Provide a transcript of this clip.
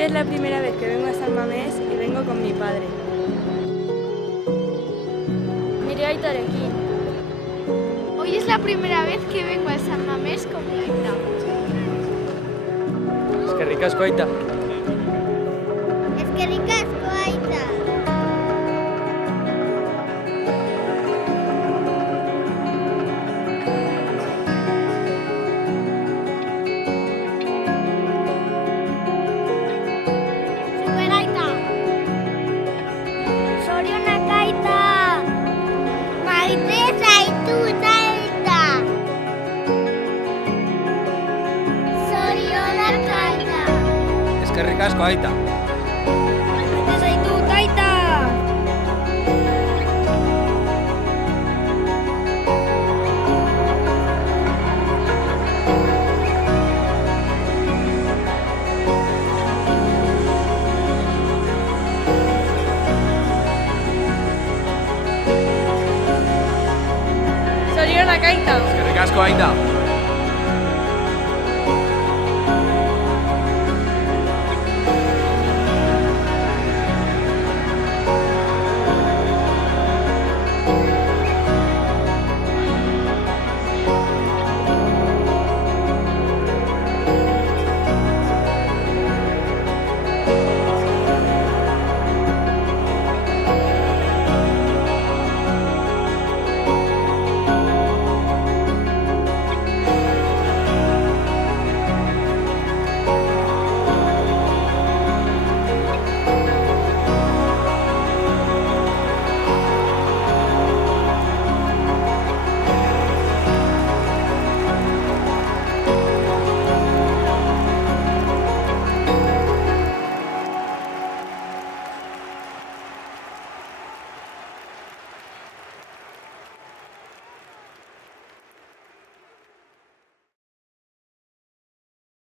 Hoy es la primera vez que vengo a San Mamés y vengo con mi padre. Nire aitarekin. Hoy es la primera vez que vengo a San Mamés con mi aita. Eskerrik asko, aita. Eskerrik asko, aita. Super aita. Zorionak aita. Maite zaitut aita. Zorionak aita. Eskerrik asko, aita. Maite zaitut aita. Zorionak aita! Eskerrik asko, aita.